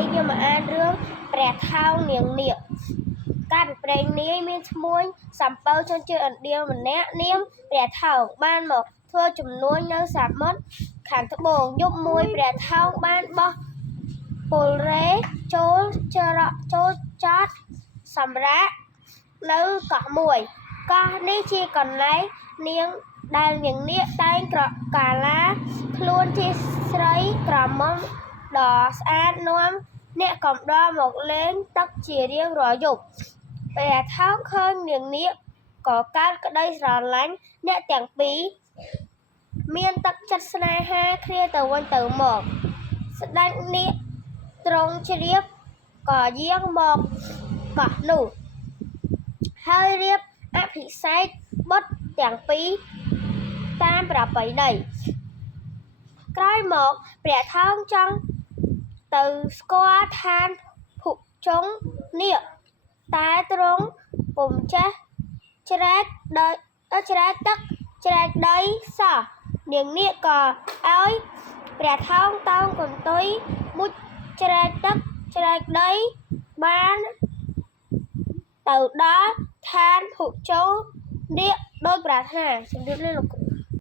នេះខ្ញុំមកអានរឿងព្រះថោងនាងនាគកាលពីព្រេងនាយមានឈ្មោះសំពៅជនជាតិឥណ្ឌាម្នាក់នាមព្រះថោងបានមកធ្វើជំនួញនៅសមុទ្រខាងត្បូងយប់មួយព្រះថោងបានបោះពលរេចូលចតសម្រាប់នៅកោះមួយកោះនេះជាកន្លែងនាងនាគតែងកាឡាខ្លួនជាស្រីក្រមុំដ៏ស្អាតនាំអ្នកកំដរមកលេងទឹកជារៀងរាល់យប់ព្រះថោងឃើញនាងនាគក៏កើតក្តីស្រឡាញ់អ្នកទាំងពីរមានទឹកចិត្តស្នេហាគ្នាទៅវិញទៅមកស្ដេចនាគទ្រង់ជ្រាបក៏យាងមកកោះនោះហើយរៀបអភិសេកបុត្រទាំងពីរតាមប្រពៃណីក្រោយមកព្រះថោងចង់ទៅស្គាល់ឋានភុជង្គនាគតែទ្រង់ពុំចេះជ្រែកទឹកជ្រែកដីសោះនាងនាគក៏ឲ្យព្រះថោងតោងកន្ទុយមុជជ្រែកទឹកជ្រែកដីបានទៅដល់ឋានភុជង្គនាគដោយប្រាថ្នាជំរាបលាលោកគ្រូ